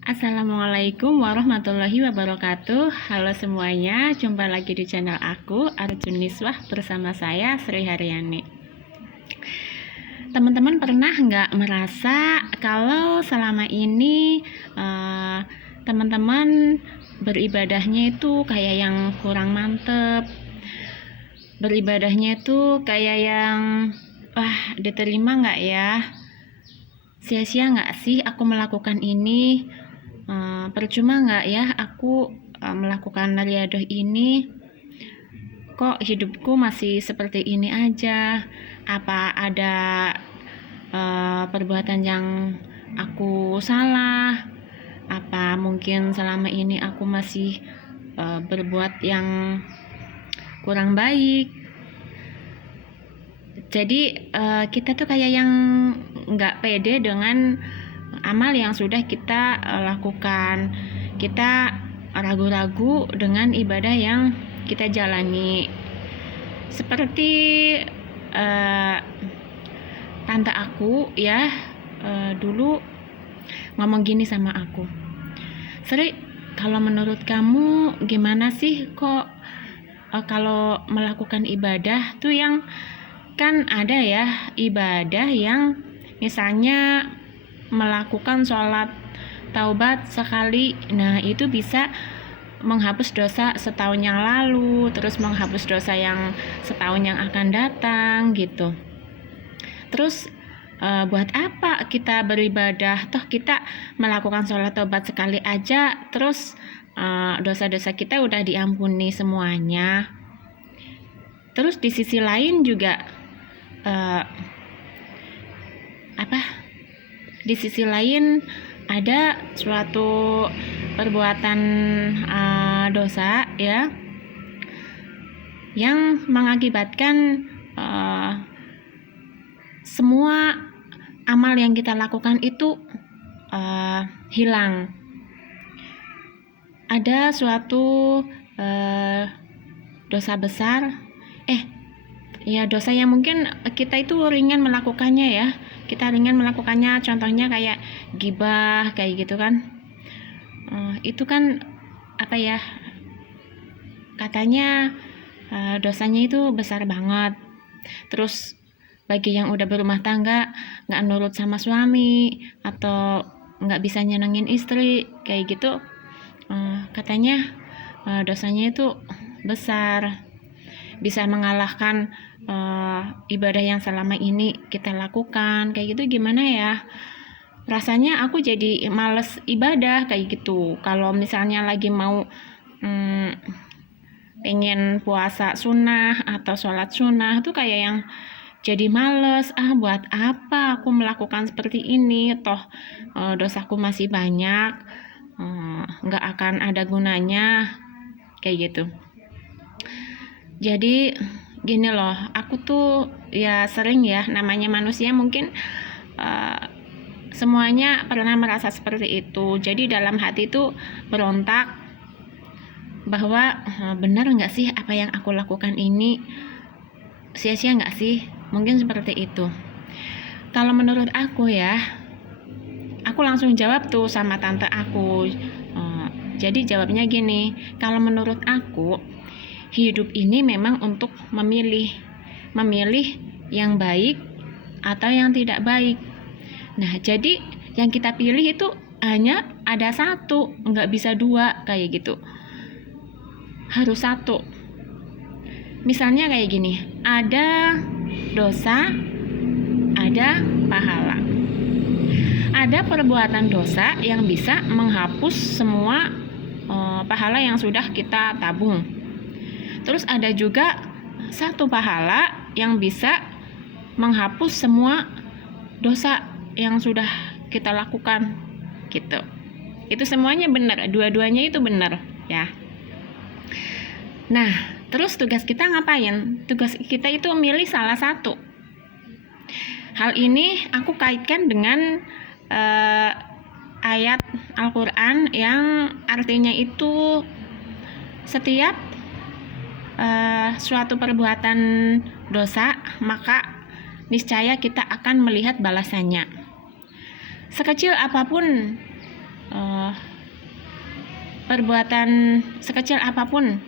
Assalamualaikum warahmatullahi wabarakatuh. Halo semuanya, jumpa lagi di channel aku, Arjuniswah, bersama saya Sri Haryani. Teman-teman pernah nggak merasa kalau selama ini teman-teman beribadahnya itu kayak yang kurang mantep, beribadahnya itu kayak yang diterima nggak ya, sia-sia nggak sih aku melakukan ini, percuma nggak ya aku melakukan riyadhah ini, kok hidupku masih seperti ini aja, apa ada perbuatan yang aku salah, apa mungkin selama ini aku masih berbuat yang kurang baik. Jadi kita tuh kayak yang nggak pede dengan amal yang sudah kita lakukan. Kita ragu-ragu dengan ibadah yang kita jalani. Seperti tante aku ya, dulu ngomong gini sama aku, Sri, kalau menurut kamu gimana sih kok kalau melakukan ibadah tuh yang kan ada ya ibadah yang misalnya melakukan sholat taubat sekali, nah itu bisa menghapus dosa setahun yang lalu, terus menghapus dosa yang setahun yang akan datang gitu. Terus buat apa kita beribadah, toh kita melakukan sholat taubat sekali aja terus dosa-dosa kita udah diampuni semuanya. Terus di sisi lain juga di sisi lain ada suatu perbuatan dosa ya yang mengakibatkan semua amal yang kita lakukan itu hilang. Ada suatu dosa besar, dosa yang mungkin kita itu ringan melakukannya ya. Kita ringan melakukannya, contohnya kayak ghibah, kayak gitu kan. Itu kan katanya dosanya itu besar banget. Terus bagi yang udah berumah tangga, nggak nurut sama suami atau nggak bisa nyenengin istri, kayak gitu, katanya dosanya itu besar, bisa mengalahkan ibadah yang selama ini kita lakukan, kayak gitu. Gimana ya, rasanya aku jadi males ibadah kayak gitu. Kalau misalnya lagi mau pengen puasa sunnah atau sholat sunnah tuh kayak yang jadi males, buat apa aku melakukan seperti ini, toh dosaku masih banyak, nggak akan ada gunanya, kayak gitu. Jadi gini loh, aku tuh ya sering ya, namanya manusia mungkin semuanya pernah merasa seperti itu. Jadi dalam hati tuh berontak bahwa benar nggak sih apa yang aku lakukan ini, sia-sia nggak sih, mungkin seperti itu. Kalau menurut aku ya, aku langsung jawab tuh sama tante aku. Jadi jawabnya gini, kalau menurut aku hidup ini memang untuk memilih yang baik atau yang tidak baik. Nah, jadi yang kita pilih itu hanya ada satu, nggak bisa dua, kayak gitu. Harus satu. Misalnya kayak gini, ada dosa, ada pahala. Ada perbuatan dosa yang bisa menghapus semua pahala yang sudah kita tabung. Terus ada juga satu pahala yang bisa menghapus semua dosa yang sudah kita lakukan gitu. Itu semuanya benar, dua-duanya itu benar ya. Nah, terus tugas kita ngapain? Tugas kita itu milih salah satu. Hal ini aku kaitkan dengan ayat Al-Quran yang artinya itu setiap suatu perbuatan dosa, maka niscaya kita akan melihat balasannya. Sekecil apapun perbuatan sekecil apapun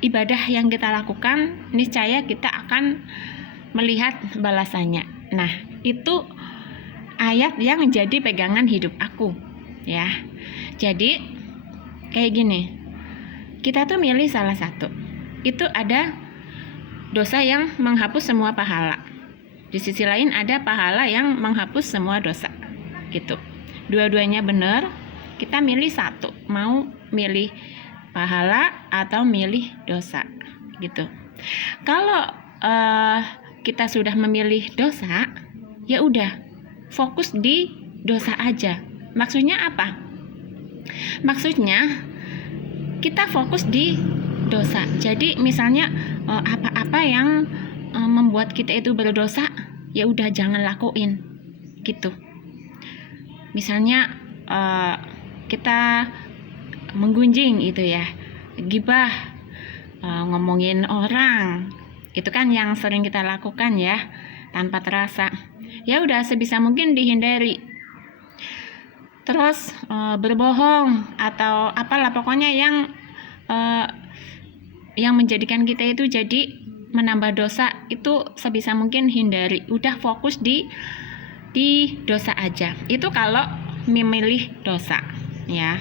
ibadah yang kita lakukan, niscaya kita akan melihat balasannya. Nah, itu ayat yang jadi pegangan hidup aku, ya. Jadi kayak gini, kita tuh milih salah satu. Itu ada dosa yang menghapus semua pahala. Di sisi lain ada pahala yang menghapus semua dosa. Gitu. Dua-duanya benar. Kita milih satu. Mau milih pahala atau milih dosa. Gitu. Kalau kita sudah memilih dosa, ya udah, fokus di dosa aja. Maksudnya apa? Maksudnya kita fokus di dosa. Jadi misalnya apa-apa yang membuat kita itu berdosa, ya udah jangan lakuin gitu. Misalnya kita menggunjing itu ya, gibah, ngomongin orang, itu kan yang sering kita lakukan ya tanpa terasa. Ya udah sebisa mungkin dihindari. Terus berbohong atau apalah pokoknya yang menjadikan kita itu jadi menambah dosa, itu sebisa mungkin hindari. Udah fokus di dosa aja. Itu kalau memilih dosa, ya.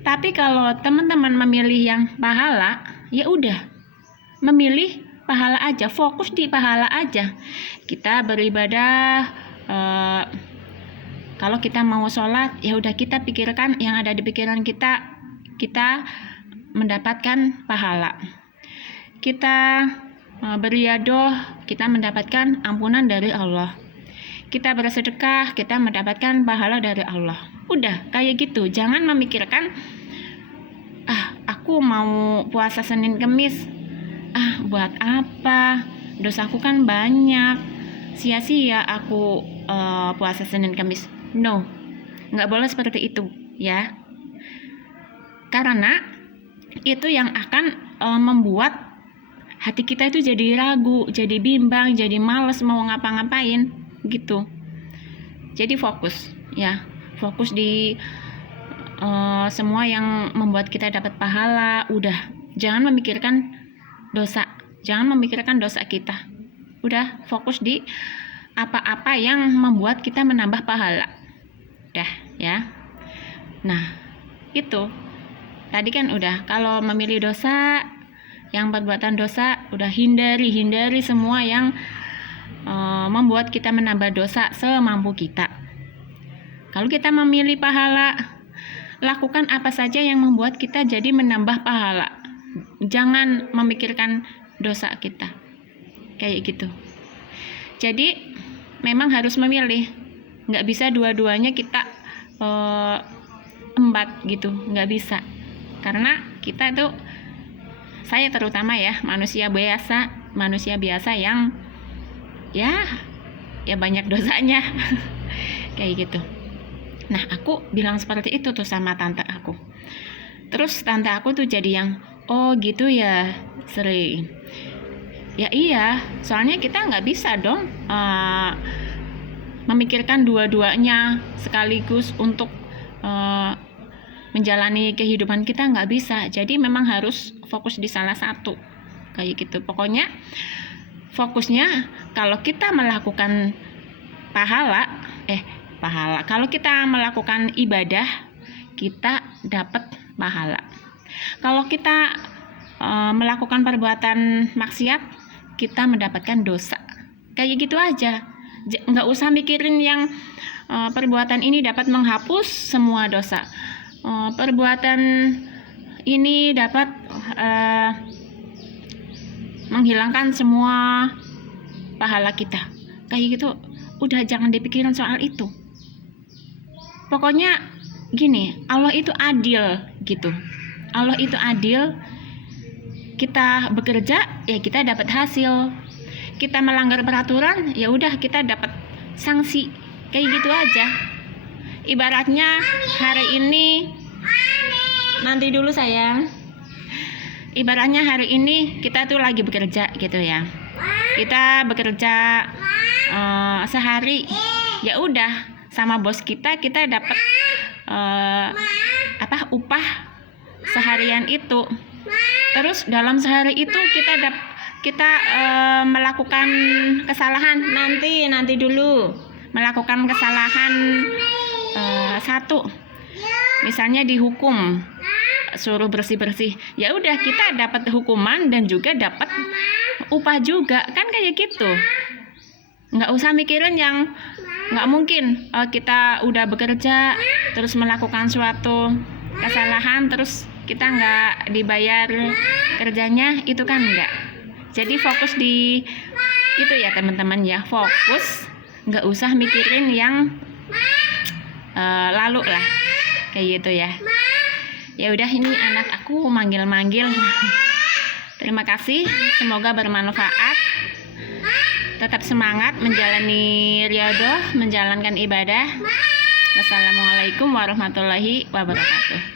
Tapi kalau teman-teman memilih yang pahala, ya udah memilih pahala aja, fokus di pahala aja. Kita beribadah, kalau kita mau sholat, ya udah kita pikirkan yang ada di pikiran kita mendapatkan pahala. Kita beriadoh, kita mendapatkan ampunan dari Allah. Kita bersedekah, kita mendapatkan pahala dari Allah. Udah kayak gitu. Jangan memikirkan aku mau puasa Senin Kemis, buat apa, dosaku kan banyak, sia-sia aku puasa Senin Kemis. No, nggak boleh seperti itu ya, karena itu yang akan membuat hati kita itu jadi ragu, jadi bimbang, jadi males mau ngapa-ngapain gitu. Jadi fokus ya, fokus di semua yang membuat kita dapat pahala. Udah, jangan memikirkan dosa, jangan memikirkan dosa kita. Udah fokus di apa-apa yang membuat kita menambah pahala. Udah ya. Nah, itu tadi kan udah, kalau memilih dosa, yang perbuatan dosa, udah hindari semua yang membuat kita menambah dosa semampu kita. Kalau kita memilih pahala, lakukan apa saja yang membuat kita jadi menambah pahala. Jangan memikirkan dosa kita. Kayak gitu. Jadi memang harus memilih. Nggak bisa dua-duanya kita embat gitu, nggak bisa. Karena kita itu, saya terutama ya, manusia biasa yang ya banyak dosanya. Kayak gitu. Nah, aku bilang seperti itu tuh sama tante aku. Terus tante aku tuh jadi yang, oh gitu ya, sering. Ya iya, soalnya kita nggak bisa dong memikirkan dua-duanya sekaligus untuk menjalani kehidupan kita, nggak bisa. Jadi memang harus fokus di salah satu, kayak gitu. Pokoknya fokusnya kalau kita melakukan kalau kita melakukan ibadah, kita dapat pahala. Kalau kita melakukan perbuatan maksiat, kita mendapatkan dosa. Kayak gitu aja. Nggak usah mikirin yang perbuatan ini dapat menghapus semua dosa, perbuatan ini dapat menghilangkan semua pahala kita. Kayak gitu, udah jangan dipikirin soal itu. Pokoknya gini, Allah itu adil gitu. Allah itu adil. Kita bekerja, ya kita dapat hasil. Kita melanggar peraturan, ya udah kita dapat sanksi. Kayak gitu aja. Ibaratnya hari ini, nanti dulu sayang. Ibaratnya hari ini kita tuh lagi bekerja gitu ya. Kita bekerja sehari, ya udah sama bos kita dapat upah seharian itu. Terus dalam sehari itu kita melakukan kesalahan, nanti dulu melakukan kesalahan satu, misalnya dihukum suruh bersih-bersih, ya udah kita dapat hukuman dan juga dapat upah juga, kan kayak gitu. Nggak usah mikirin yang nggak mungkin kita udah bekerja terus melakukan suatu kesalahan terus kita nggak dibayar kerjanya, itu kan enggak. Jadi fokus di itu ya teman-teman ya, fokus, nggak usah mikirin yang lalu lah kayak gitu ya. Ya udah, ini anak aku manggil-manggil. Terima kasih, semoga bermanfaat. Tetap semangat menjalani riyadhah, menjalankan ibadah. Wassalamualaikum warahmatullahi wabarakatuh.